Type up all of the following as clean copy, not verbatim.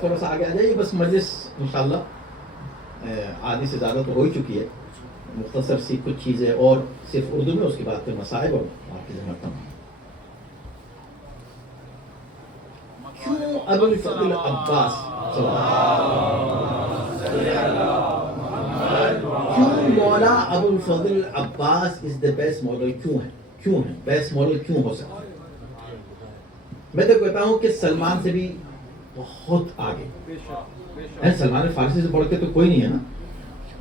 تھوڑا سا آگے آ جائیے. بس مجلس انشاءاللہ آدھی سے زیادہ تو ہو ہی چکی ہے. مختصر سی کچھ چیزیں اور صرف اردو میں, اس کے بعد پھر مصائب اور آپ کی ذمہ تمام. کیوں ابو الفضل عباس, کیوں مولا ابو الفضل عباس از دا بیسٹ ماڈل؟ کیوں ہے بیسٹ ماڈل کیوں ہو سکتا ہے؟ میں تو کہتا ہوں کہ سلمان سے بھی بہت آگے. سلمان فارسی سے بڑھ کے تو کوئی نہیں ہے نا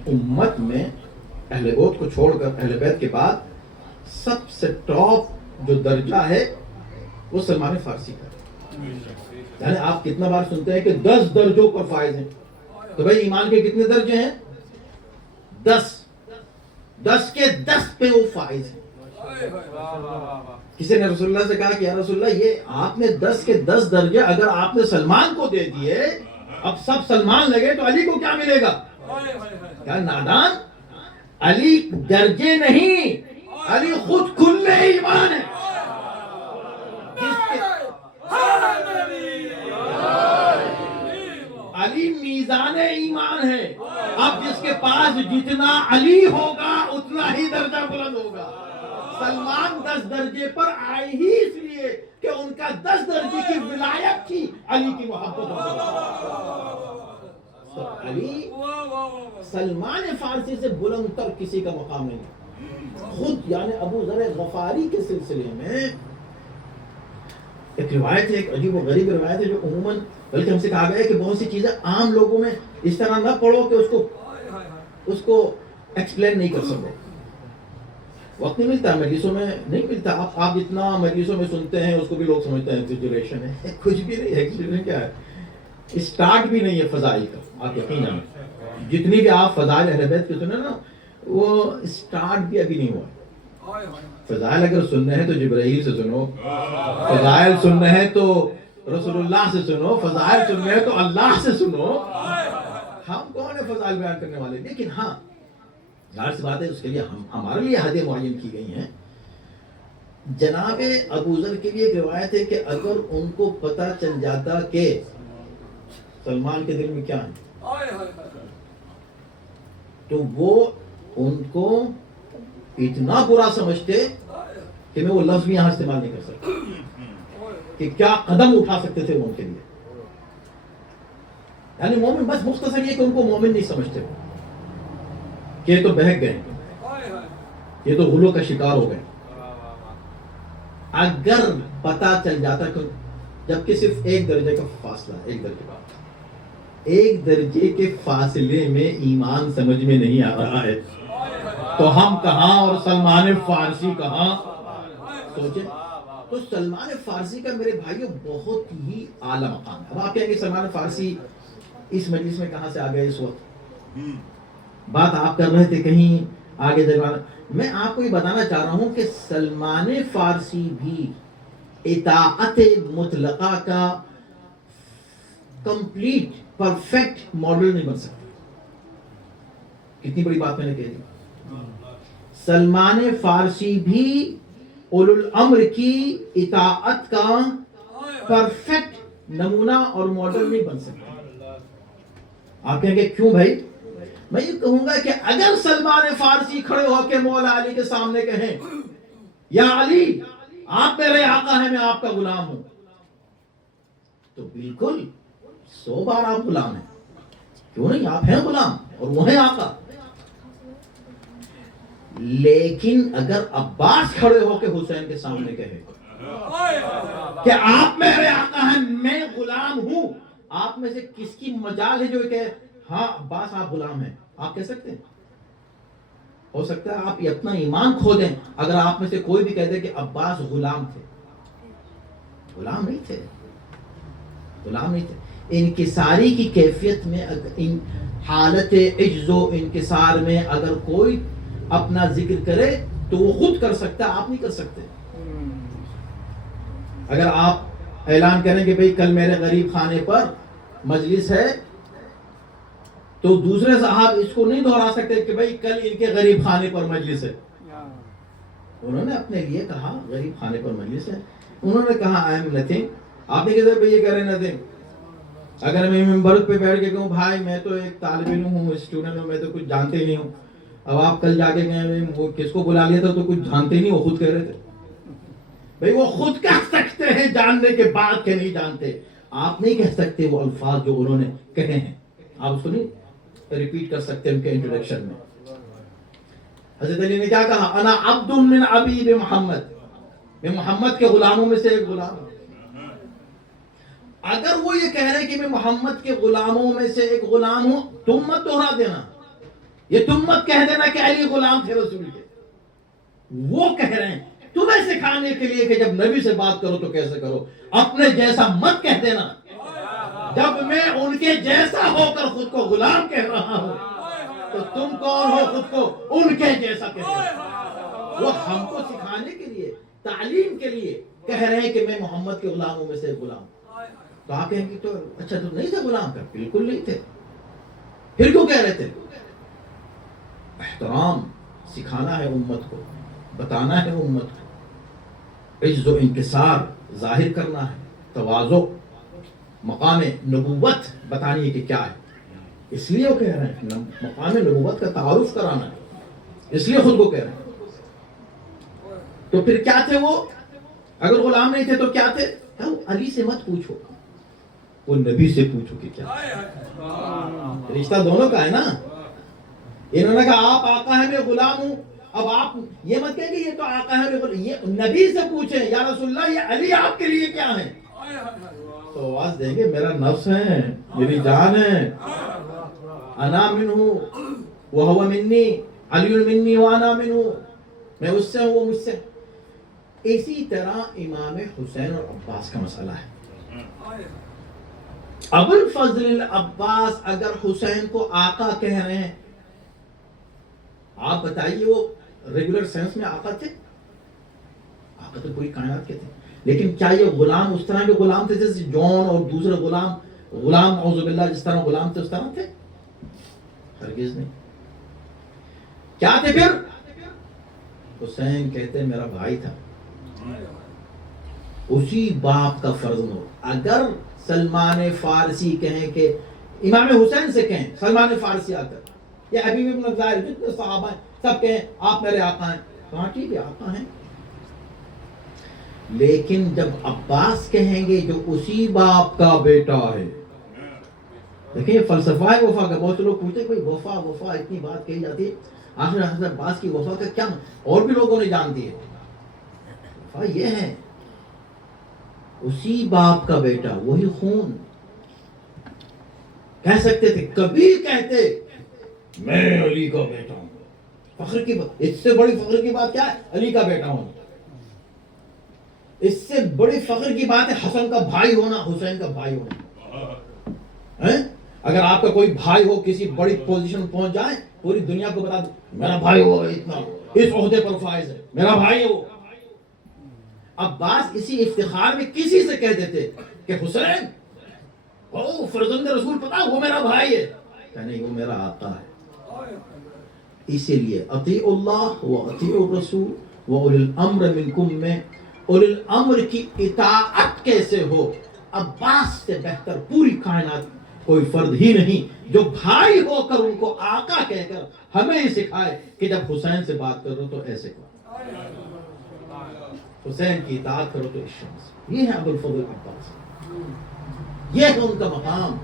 امت میں. اہل بیت کو چھوڑ کر, اہل بیت کے بعد سب سے ٹاپ جو درجہ ہے وہ سلمان فارسی کا ہے. یعنی آپ کتنا بار سنتے ہیں کہ 10 درجوں پر فائز ہیں, تو بھائی ایمان کے کتنے درجے ہیں؟ 10 کے 10 پہ وہ فائز ہیں. کسی نے رسول اللہ سے کہا کہ یا رسول اللہ, یہ آپ نے 10 کے 10 درجے اگر آپ نے سلمان کو دے دیے, اب سب سلمان لگے تو علی کو کیا ملے گا؟ کیا نادان, علی درجے نہیں, علی خود کل ایمان ہے. علی میزان ایمان ہے. اب جس کے پاس جتنا علی ہوگا اتنا ہی درجہ بلند ہوگا. سلمان 10 درجے پر آئے ہی اس لیے کہ ان کا 10 درجے کی ولایت تھی علی کی محبت. علی سلمان فارسی سے بلند تر کسی کا مقام نہیں. خود یعنی ابو ذر غفاری کے سلسلے میں ایک روایت ہے, ایک عجیب و غریب روایت ہے جو عموماً بلکہ ہم سے کہا گیا ہے کہ بہت سی چیزیں عام لوگوں میں اس طرح نہ پڑھو کہ اس کو ایکسپلین نہیں کر سکو. وقت نہیں ملتا, مجلسوں میں نہیں ملتا. آپ جتنا مجلسوں میں سنتے ہیں اس کو بھی لوگ سمجھتے ہیں ایگزیجریشن ہے. کچھ بھی نہیں ہے. ایگزیجریشن کیا ہے؟ اسٹارٹ بھی نہیں ہے فضائل کا. آپ یقین جانیں جتنی بھی آپ فضائل اہل بیت کے سنیں نا, وہ اسٹارٹ بھی ابھی نہیں ہوا. فضائل اگر سننے ہیں تو جبرائیل سے سنو, فضائل سننے ہیں تو رسول اللہ سے سنو, فضائل سننے ہیں تو اللہ سے سنو. ہم کون ہیں فضائل بیان کرنے والے؟ لیکن ہاں ظاہر سی بات ہے اس کے لیے ہمارے لیے حدیں معین کی گئی ہیں. جناب ابو ذر کے لیے ایک روایت ہے کہ اگر ان کو پتہ چل جاتا کہ سلمان کے دل میں کیا ہے تو وہ ان کو اتنا برا سمجھتے کہ میں وہ لفظ بھی یہاں استعمال نہیں کر سکتا کہ کیا قدم اٹھا سکتے تھے وہ ان کے لیے. یعنی مومن بس مختصر یہ کہ ان کو مومن نہیں سمجھتے کہ یہ تو بہک گئے, یہ تو غلو کا شکار ہو گئے. اگر پتا چل جاتا کہ جبکہ صرف ایک درجے کا فاصلہ, ایک درجے کے فاصلے میں ایمان سمجھ میں نہیں آ رہا ہے تو ہم کہاں اور سلمان فارسی کہاں. سوچیں تو سلمان فارسی کا میرے بھائیوں بہت ہی اعلیٰ مقام ہے. اب آپ کہیں گے سلمان فارسی اس مجلس میں کہاں سے آ گئے؟ اس وقت بات آپ کر رہے تھے کہیں آگے جگہ. میں آپ کو یہ بتانا چاہ رہا ہوں کہ سلمان فارسی بھی اطاعت مطلقہ کا کمپلیٹ پرفیکٹ ماڈل نہیں بن سکتا. کتنی بڑی بات میں نے کہہ دی. سلمان فارسی بھی اولو الامر کی اطاعت کا پرفیکٹ نمونہ اور ماڈل نہیں بن سکتا. آپ کہیں گے کیوں بھائی؟ میں یہ کہوں گا کہ اگر سلمان فارسی کھڑے ہو کے مولا علی کے سامنے کہیں یا علی آپ میرے آقا ہیں, میں آپ کا غلام ہوں, تو بالکل 100 بار آپ غلام ہیں. کیوں نہیں, آپ ہیں غلام اور وہ ہیں آقا. لیکن اگر عباس کھڑے ہو کے حسین کے سامنے کہے کہ آپ میرے آقا ہیں, میں غلام ہوں, آپ میں سے کس کی مجال ہے جو کہ ہاں عباس آپ غلام ہیں؟ آپ کہہ سکتے ہیں؟ ہو سکتا ہے آپ یہ اپنا ایمان کھو دیں اگر آپ میں سے کوئی بھی کہہ دے کہ عباس غلام تھے. غلام نہیں تھے. انکساری کی کیفیت میں حالت عجز و انکسار میں اگر کوئی اپنا ذکر کرے تو وہ خود کر سکتا ہے, آپ نہیں کر سکتے. اگر آپ اعلان کریں کہ بھئی کل میرے غریب خانے پر مجلس ہے تو دوسرے صاحب اس کو نہیں دہرا سکتے کہ بھئی کل ان کے غریب خانے پر مجلس ہے. انہوں نے اپنے لیے کہا غریب خانے پر مجلس ہے. انہوں نے کہا I am nothing. آپ نے کہا بھئی یہ کہہ رہے nothing. اگر میں ممبر پہ بیٹھ کے کہوں بھائی میں تو ایک طالب علم ہوں، اسٹوڈنٹ ہوں، میں تو کچھ جانتے ہی نہیں ہوں، اب آپ کل جا کے کہیں وہ کس کو بلا لیا تھا تو کچھ جانتے ہی نہیں، وہ خود کہہ رہے تھے. بھئی وہ خود کہہ سکتے ہیں جاننے کے بعد کہ نہیں جانتے، آپ نہیں کہہ سکتے وہ الفاظ جو انہوں نے کہے ہیں، آپ اس کو نہیں ریپیٹ کر سکتے ان کے انٹروڈکشن میں. حضرت علی نے کیا کہا؟ انا عبد من عبید محمد، میں محمد کے غلاموں میں سے ایک غلام ہوں. اگر وہ یہ کہہ رہے کہ میں محمد کے غلاموں میں سے ایک غلام ہوں، تم مت دوہرا دینا، یہ تم مت کہہ دینا کہ علی غلام تھے رسول کے. وہ کہہ رہے ہیں تمہیں سکھانے کے لیے کہ جب نبی سے بات کرو تو کیسے کرو، اپنے جیسا مت کہہ دینا. جب میں ان کے جیسا ہو کر خود کو غلام کہہ رہا ہوں تو تم کون ہو خود کو ان کے جیسا کہہ رہے ہو. وہ ہم کو سکھانے کے لیے، تعلیم کے لیے کہہ رہے ہیں کہ میں محمد کے غلاموں میں سے ایک غلام. تو آپ کہیں گے تو اچھا تو نہیں تھے غلام کا؟ بالکل نہیں تھے. پھر کیوں کہہ رہے تھے؟ احترام سکھانا ہے امت کو، بتانا ہے امت کو، عجز و انکسار ظاہر کرنا ہے، تواضع، مقام نبوت بتانی ہے کہ کیا ہے. اس لیے وہ کہہ رہے ہیں مقام نبوت کا تعارف کرانا ہے، اس لیے خود کو کہہ رہے ہیں. تو پھر کیا تھے وہ؟ اگر غلام نہیں تھے تو کیا تھے؟ علی سے مت پوچھو، وہ نبی سے پوچھو کہ کیا. رشتہ دونوں کا ہے نا. انہوں نے کہا آپ آقا ہیں میں غلام ہوں، اب آپ یہ مت کہیں کہ یہ تو آقا ہے میں غلام، یہ نبی سے پوچھیں یا رسول اللہ یہ علی آپ کے لیے کیا ہے. تو آواز دیں گے میرا نفس ہے، میری جان ہے، انا منہ وہو منی، علی منی وانا منہ، میں اس سے ہوں وہ مجھ سے. اسی طرح امام حسین اور عباس کا مسئلہ ہے. ابو الفضل العباس اگر حسین کو آقا کہہ رہے ہیں، آپ بتائیے وہ ریگولر سینس میں آقا تھے؟ آقا تو پوری کائنات کے تھے. لیکن کیا یہ غلام اس طرح کے غلام تھے جیسے جون اور دوسرے غلام اعوذ باللہ جس طرح غلام تھے اس طرح تھے؟ ہرگز نہیں. کیا تھے پھر؟ حسین کہتے میرا بھائی تھا، اسی باپ کا فرض ہو. اگر سلمان فارسی کہیں کہ امام حسین سے کہیں، سلمان فارسی آ کر یا حبیب بن ظاہر جتنے صحابہ ہیں سب کہیں آپ میرے آقا ہیں، کہاں ٹھیک ہے آقا ہیں. لیکن جب عباس کہیں گے جو اسی باپ کا بیٹا ہے، دیکھیں یہ فلسفہ ہے وفا کا. بہت سے لوگ پوچھتے ہیں کوئی وفا اتنی بات کہی جاتی ہے، آخر حضرت عباس کی وفا کا کیا؟ اور بھی لوگوں نے جانتی ہے. وفا یہ ہے اسی باپ کا بیٹا، وہی خون. کہہ سکتے تھے، کبھی کہتے میں علی کا بیٹا ہوں. فخر کی بات، اس سے بڑی فخر کی بات کیا ہے؟ علی کا بیٹا ہوں. اس سے بڑی فخر کی بات ہے حسن کا بھائی ہونا، حسین کا بھائی ہونا. اگر آپ کا کوئی بھائی ہو کسی بڑی پوزیشن پہنچ جائے، پوری دنیا کو بتا دو میرا بھائی ہو اتنا، اس عہدے پر فائز ہے، میرا بھائی ہو. عباس اسی افتخار میں کسی سے کہہ دیتے کہ حسین او فرزند رسول پتا وہ میرا بھائی ہے، کہ نہیں وہ میرا آقا ہے. اسی لیے اطیع اللہ و اطیع الرسول و اولی الامر منکم میں اولی الامر کی اطاعت کیسے ہو؟ عباس سے بہتر پوری کائنات کوئی فرد ہی نہیں جو بھائی ہو کر ان کو آقا کہہ کر ہمیں ہی سکھائے کہ جب حسین سے بات کرو تو ایسے کرو، حسین کی اطاعت کرو تو اس شخص. یہ ہے ابو الفضل عباس، یہ ہے ان کا مقام.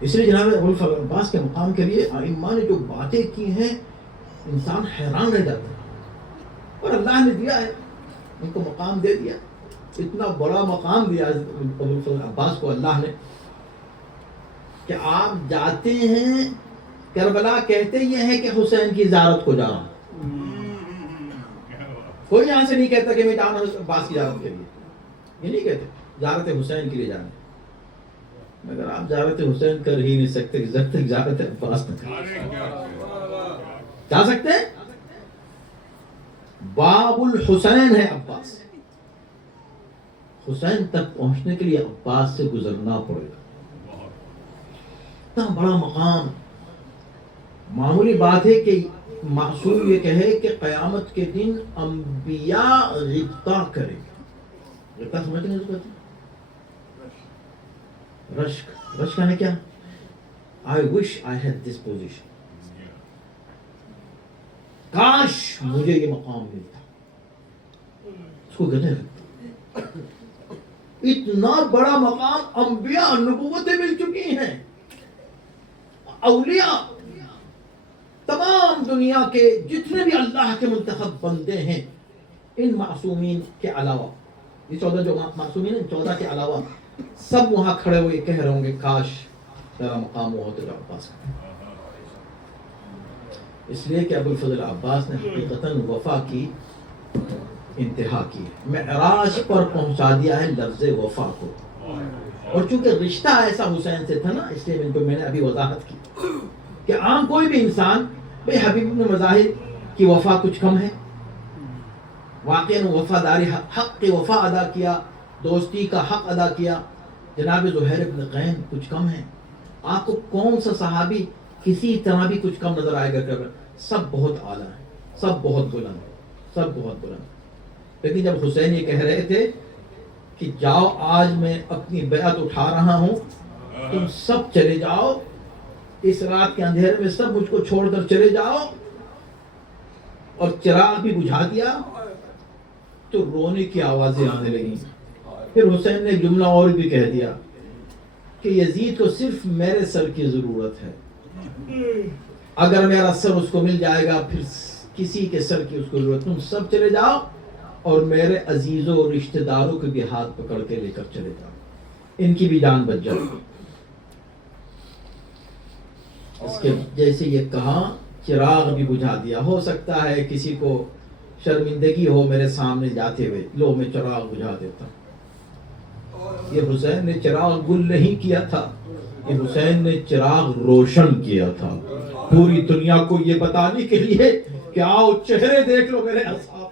اس لیے جناب ابو الفضل عباس کے مقام کے لیے ائمہ نے جو باتیں کی ہیں انسان حیران رہ جاتا ہے. اور اللہ نے دیا ہے ان کو مقام دے دیا، اتنا بڑا مقام دیا ابو الفضل عباس کو اللہ نے کہ آپ جاتے ہیں کربلا، کہتے یہ ہے کہ حسین کی زیارت کو جا رہا ہوں. کوئی یہاں سے نہیں کہتا کہ میں جا رہا ہوں عباس کی زیارت کے لیے، یہ نہیں کہتے زیارت حسین کے لیے جانا. مگر آپ زیارت حسین کر ہی نہیں سکتے جب تک زیارت عباس نہ کریں. جا سکتے ہیں؟ باب الحسین ہے عباس، حسین تک پہنچنے کے لیے عباس سے گزرنا پڑے گا. اتنا بڑا مقام، معمولی بات ہے کہ معصوم یہ کہے کہ قیامت کے دن انبیاء غبطہ کریں. غبطہ سمجھتے ہیں اس کو؟ رشک ہے کیا؟ I wish I had this position. کاش مجھے یہ مقام ملتا. اس کو گدے لگتا. اتنا بڑا مقام انبیاء نبوتیں مل چکی ہیں. اولیاء تمام دنیا کے جتنے بھی اللہ کے منتخب بندے ہیں ان معصومین کے علاوہ، یہ 14 جو معصومین ہیں 14 کے علاوہ سب وہاں کھڑے ہوئے کہہ رہے ہوں گے کاش میرا مقام ہوا تو عباس کا. اس لیے کہ ابو الفضل عباس نے حقیقتاً وفا کی انتہا کی، معراج پر پہنچا دیا ہے لفظ وفا کو. اور چونکہ رشتہ ایسا حسین سے تھا نا، اس لیے میں نے ابھی وضاحت کی کہ عام کوئی بھی انسان بھئی حبیب بن مظاہر کی وفا کچھ کم ہے، واقعاً وفاداری حق کی وفا ادا کیا، دوستی کا حق ادا کیا. جناب زہیر بن قین کچھ کم ہے. آپ کو کون سا صحابی کسی طرح بھی کچھ کم نظر آئے گا؟ سب بہت اعلیٰ ہیں، سب بہت بلند، سب بہت بلند. لیکن جب حسین یہ کہہ رہے تھے کہ جاؤ آج میں اپنی بیعت اٹھا رہا ہوں، تم سب چلے جاؤ، اس رات کے اندھیرے میں سب مجھ کو چھوڑ کر چلے جاؤ، اور چراغ بھی بجھا دیا، تو رونے کی آوازیں آنے لگیں. پھر حسین نے جملہ اور بھی کہہ دیا کہ یزید کو صرف میرے سر کی ضرورت ہے، اگر میرا سر اس کو مل جائے گا پھر کسی کے سر کی اس کو ضرورت. تم سب چلے جاؤ اور میرے عزیزوں اور رشتہ داروں کے بھی ہاتھ پکڑ کے لے کر چلے جاؤ، ان کی بھی جان بچ جائے. اس کے جیسے یہ کہا چراغ بھی بجھا دیا. ہو سکتا ہے کسی کو شرمندگی ہو میرے سامنے جاتے ہوئے، لو میں چراغ بجھا دیتا. یہ حسین نے چراغ گل نہیں کیا تھا، یہ حسین نے چراغ روشن کیا تھا پوری دنیا کو یہ بتانے کے لیے کہ آؤ چہرے دیکھ لو میرے اصحاب.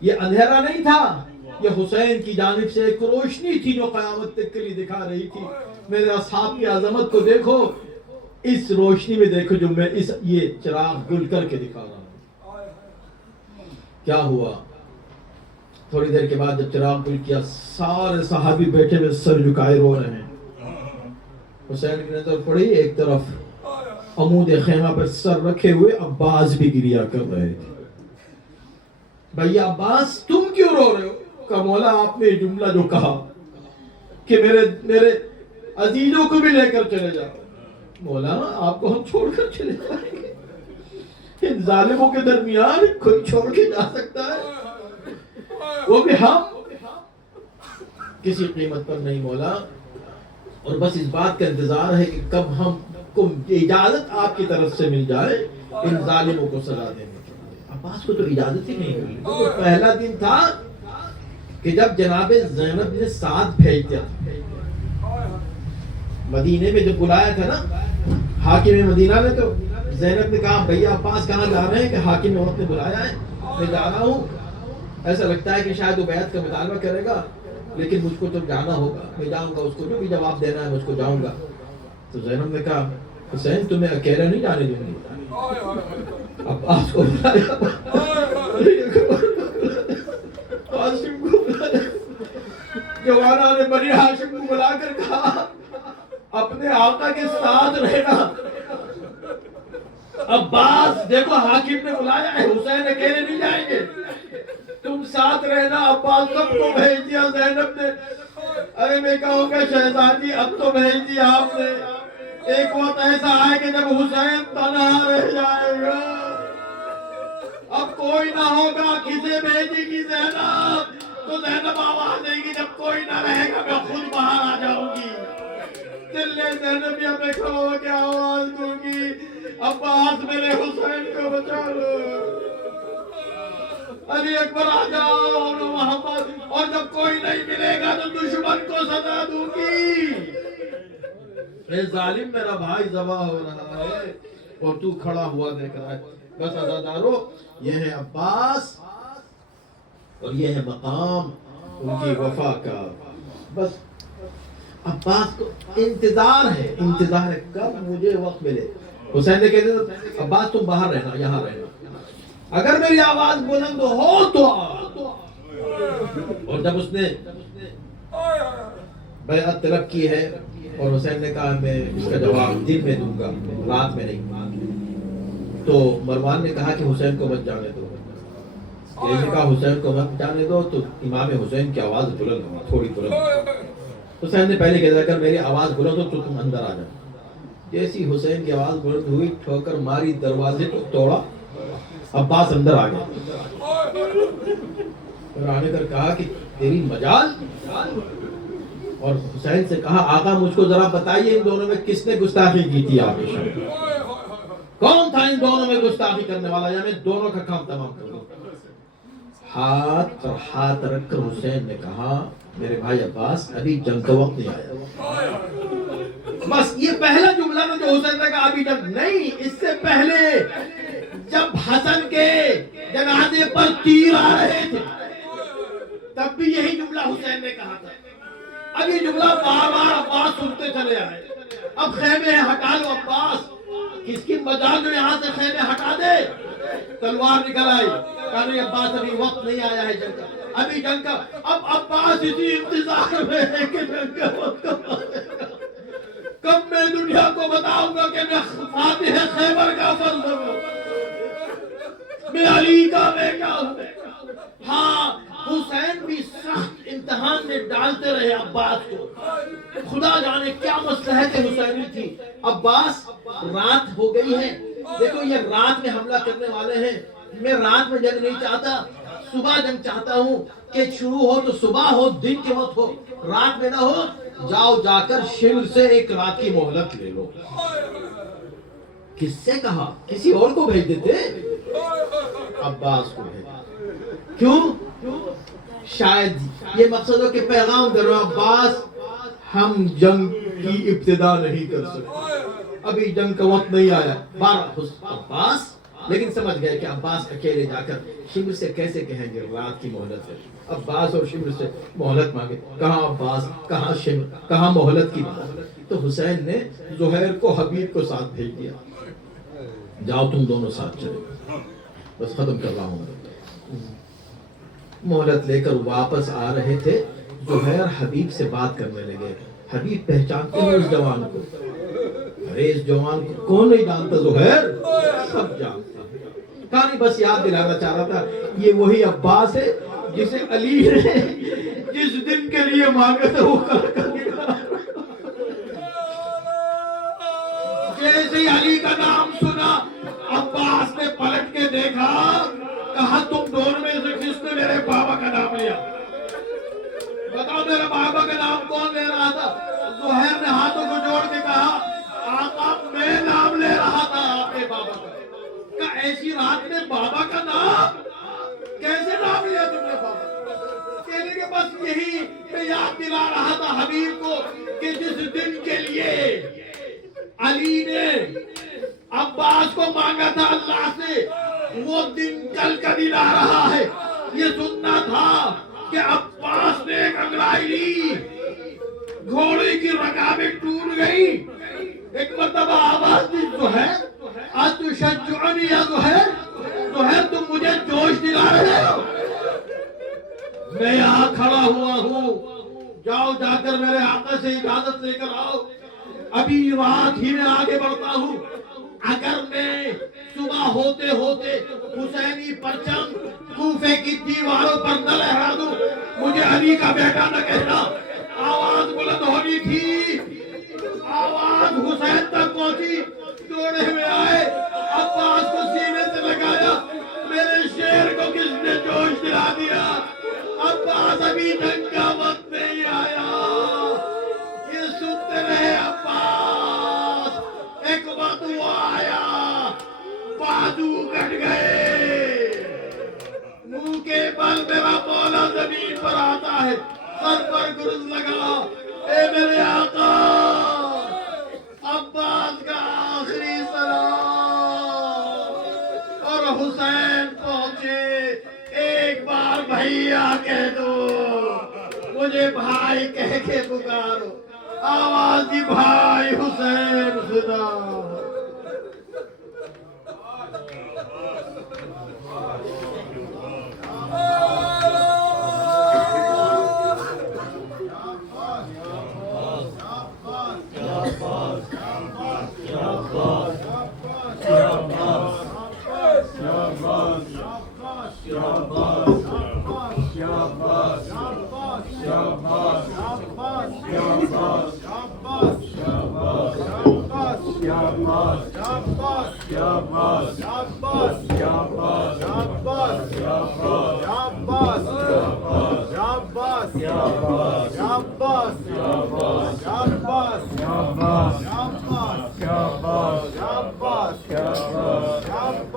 یہ اندھیرا نہیں تھا، یہ حسین کی جانب سے ایک روشنی تھی جو قیامت تک کے لیے دکھا رہی تھی میرے اصحاب کی عظمت کو دیکھو، اس روشنی میں دیکھو جو میں یہ چراغ گل کر کے دکھا رہا ہوں. کیا ہوا؟ تھوڑی دیر کے بعد جب چراغ گل کیا، سارے صحابی بیٹھے ہوئے سر جھکائے رو رہے ہیں. حسین کی نظر پڑی، ایک طرف عمود خیمہ پر سر رکھے ہوئے عباس بھی گریا کر رہے تھے. بھیا عباس تم کیوں رو رہے ہو؟ کہ مولا آپ نے جملہ جو کہا کہ میرے عزیزوں کو بھی لے کر چلے جاؤ. مولا آپ کو ہم چھوڑ کر چلے جائیں گے؟ ان ظالموں کے درمیان کوئی چھوڑ کے جا سکتا ہے؟ وہ بھی ہم کسی قیمت پر نہیں مولا. اور بس اس بات کا انتظار ہے کہ کب ہم کو اجازت آپ کی طرف سے مل جائے ان ظالموں کو سزا دینے کے لیے. عباس کو تو اجازت ہی نہیں ملی. تو پہلا دن تھا کہ جب جناب زینب نے ساتھ بھیج دیا مدینے میں، جب بلایا تھا نا حاکم مدینہ نے، تو زینب نے کہا بھیا عباس کہاں جا رہے ہیں؟ کہ حاکم وقت نے بلایا ہے، میں جا رہا ہوں. ایسا لگتا ہے کہ شاید وہ بیعت کا مطالبہ کرے گا، لیکن مجھ کو تو جانا ہوگا، میں جاؤں گا، اس کو جو بھی جواب دینا ہے مجھ کو جاؤں گا. تو زینب نے کہا حسین تمہیں اکیلا نہیں جانے دوں گی. عباس کو بلایا، ہاشم کو بلایا، جوانہ نے بنی ہاشم کو بلا کر کہا اپنے آقا کے ساتھ رہنا. عباس دیکھو حاکم نے بلایا ہے، حسین اکیلے نہیں جائیں گے، تم ساتھ رہنا. عباس سب کو بھیج دیا. زینب نے ارے میں کہوں گا شہزادی اب تو بھیج دیا آپ نے، ایک وقت ایسا آئے کہ جب حسین تنہا رہ جائے گا، اب کوئی نہ ہوگا، کسے بھیجے گی زینب؟ تو زینب آواز دے گی جب کوئی نہ رہے گا میں خود باہر آ جاؤں گی. دل نے زینب یا میں کھڑا ہو کے آواز دوں گی عباس میرے حسین کو بچا لو، علی اکبر آ جاؤ محمد. اور جب کوئی نہیں ملے گا تو دشمن کو سزا دوں گی. اے ظالم میرا بھائی ذبح ہو رہا ہے اور تو کھڑا ہوا دیکھ رہا ہے. بس عزادارو یہ ہے عباس اور یہ ہے مقام ان کی وفا کا. بس عباس کو انتظار ہے کب مجھے وقت ملے. حسین نے کہتے تھے عباس تم باہر رہنا، یہاں رہنا، اگر میری آواز بلند ہو تو. اور جب اس نے بیعت طلب کی ہے اور حسین نے کہا میں اس کا جواب دن میں دوں گا، رات میں نہیں۔ تو مروان نے کہا کہ حسین کو مت جانے دو۔ جیسے کہا حسین کو مت جانے دو تو امام حسین کی آواز بلند ہوا، تھوڑی بلند۔ حسین نے پہلے کہا اگر میری آواز بلند ہو تو تم اندر آ جاؤ۔ جیسی حسین کی آواز بلند ہوئی، ٹھوکر ماری، دروازے کو توڑا، عباس اندر آ گیا اور آنے کر کہا کہ تیری مجال، اور حسین سے کہا آقا مجھ کو ذرا بتائیے ان دونوں میں کس نے گستاخی کی تھی آپ کے شام؟ کون تھا ان دونوں میں گستاخی کرنے والا، یا میں دونوں کا کام تمام کر دوں؟ ہاتھ پر ہاتھ رکھ کر حسین نے کہا میرے بھائی عباس ابھی جنگ کا وقت نہیں آیا۔ بس یہ پہلا جملہ نا جو حسین نے کہا ابھی جنگ نہیں، اس سے پہلے جب حسن کے جنازے پر تیر آ رہے تھے تب بھی یہی جملہ حسین نے کہا تھا۔ اب یہ جملہ بار بار عباس سنتے چلے آئے۔ اب خیمے ہٹا لو عباس، کس کی مجال جو یہاں سے خیمے ہٹا دے؟ تلوار نکل آئی، کہا نہیں عباس ابھی وقت نہیں آیا ہے جنگ کا، ابھی جنگ کا۔ اب عباس اسی انتظار میں ہے کہ جنگ کا وقت کب میں دنیا کو بتاؤں گا کہ میں فاتح خیبر کا فرد ہوں، میں علی کا بیٹا ہوں۔ ہاں حسین بھی سخت امتحان میں ڈالتے رہے عباس کو، خدا جانے کیا مصلحت حسینی تھی۔ عباس رات ہو گئی ہے، دیکھو یہ رات میں حملہ کرنے والے ہیں، میں رات میں جنگ نہیں چاہتا، صبح جنگ چاہتا ہوں کہ شروع ہو تو صبح ہو، دن کے وقت ہو، رات میں نہ ہو۔ جاؤ جا کر شمر سے ایک رات کی مہلت لے لو۔ کس سے کہا؟ کسی اور کو بھیج دیتے، عباس کو بھیجا۔ کیوں؟ شاید یہ مقصد ہو کہ پیغام درو عباس ہم جنگ کی ابتدا نہیں کر سکتے، ابھی جنگ کا وقت نہیں آیا۔ عباس لیکن سمجھ گئے کہ عباس اکیلے جا کر شمر سے کیسے کہیں گے رات کی مہلت ہے۔ عباس اور شمر سے مہلت مانگے، کہاں عباس کہاں شمر کہاں مہلت کی بات؟ تو حسین نے زہیر کو حبیب کو ساتھ بھیج دیا، جاؤ تم دونوں ساتھ چلے، بس ختم کر رہا ہوں۔ مہلت لے کر واپس آ رہے تھے، زہیر حبیب سے بات کرنے لگے۔ حبیب پہچانتے ہیں اس جوان کو، ارے اس جوان کو کون نہیں جانتا؟ زہیر سب جانتے ہیں۔ کہانی بس یاد دلانا چاہ رہا تھا، یہ وہی عباس ہے جسے علی نے جس دن کے لیے مانگا تھا وہ کر دیا۔ جیسے ہی علی کا نام سنا عباس نے پلٹ کے دیکھا، کہا تم دونوں میں سے کس نے میرے بابا کا نام لیا؟ بتاؤ میرے بابا کا نام کون لے رہا تھا؟ زہیر نے ہاتھوں کو جوڑ کے کہا آقا میں نام لے رہا تھا آپ کے بابا کا۔ کہا ایسی رات میں بابا کا نام کیسے نام لیا تم نے بابا؟ کہنے کے بس یہی میں یاد دلا رہا تھا حبیب کو کہ جس دن کے لیے علی نے عباس کو مانگا تھا اللہ سے، وہ دن کل کا دن آ رہا ہے۔ یہ سننا تھا کہ عباس نے ایک انگڑائی لی، گھوڑے کی رکابیں ٹوٹ گئی، ایک مرتبہ آواز دی زہیر اتشجعنی یا زہیر، زہیر تم مجھے جوش دلا رہے ہو؟ میں یہاں کھڑا ہوا ہوں، جاؤ جا کر میرے آقا سے اجازت لے کر آؤ، ابھی رات ہی میں آگے بڑھتا ہوں۔ اگر میں صبح ہوتے ہوتے حسینی پرچم کوفے کی دیواروں پر نہ لہرا دوں، مجھے علی کا بیٹا نہ کہنا۔ آواز بلند ہونی تھی، آواز حسین تک پہنچی، دوڑے میں آئے، عباس کو سینے سے لگایا، میرے شیر کو کس نے جوش دلا دیا؟ عباس ابھی جنگ کا وقت نہیں آیا۔ یہ سنتے رہے عباس، ایک وقت وہ آیا، بازو کٹ گئے، منہ کے بل میرا مولا زمین پر آتا ہے، سر پر گرز لگا، اے میرے آقا، عباس کا آخری سلام۔ اور حسین پہنچے، ایک بار بھائیا کہہ دو، مجھے بھائی کہہ کے پکارو، آواز دی بھائی حسین خدا۔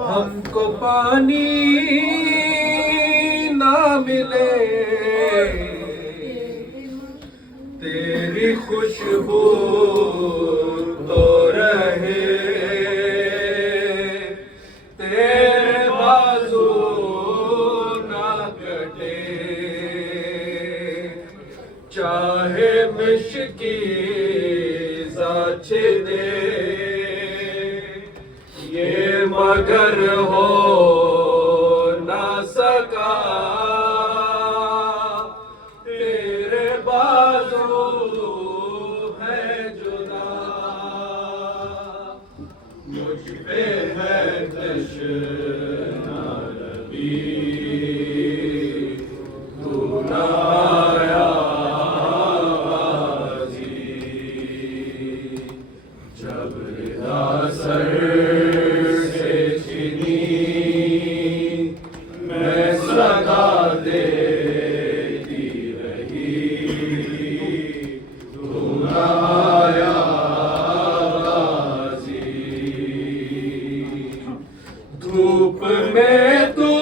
ہم کو پانی نہ ملے تیری خوشبو تو رہے، تیرے بازو نہ کٹے، چاہے مشکی سچ دے یہ مگر ہو نہ سکا، تیرے بازو ہے جدا، مجھ پہ ہے تشنہ لبی تو نہ آیا غازی، جب ردا سر سے چھنی میں صدا دیتی رہی، تو نہ آیا غازی، دھوپ میں تو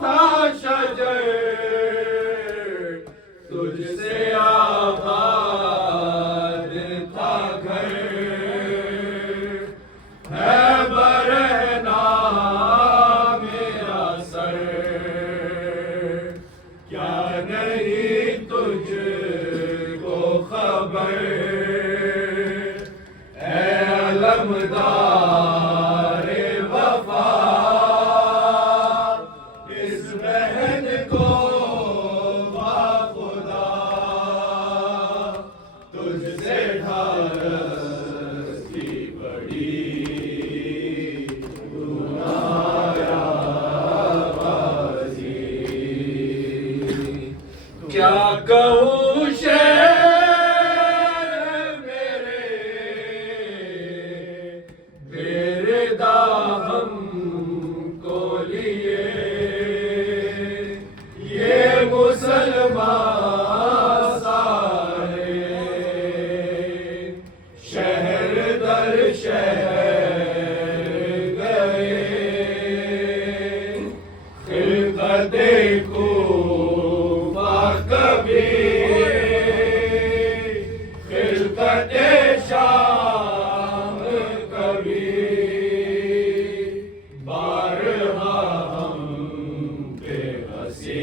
تھا شجر، تجھ سے آباد تھا گھر، ہے برہنا میرا سر، کیا نہیں تجھ کو خبر، اے علمدار وفا، اس بہن کو باخدا تجھ سے ڈھارس کی بڑی، تو نہ آیا غازی، کیا کہوں شعر میرے داغم کو لیے، یہ مسلمان سارے شہر در شہر گئے، خلقت کوفہ کبھی، خلقت شام کبھی، بارہا ہم پہ ہنسی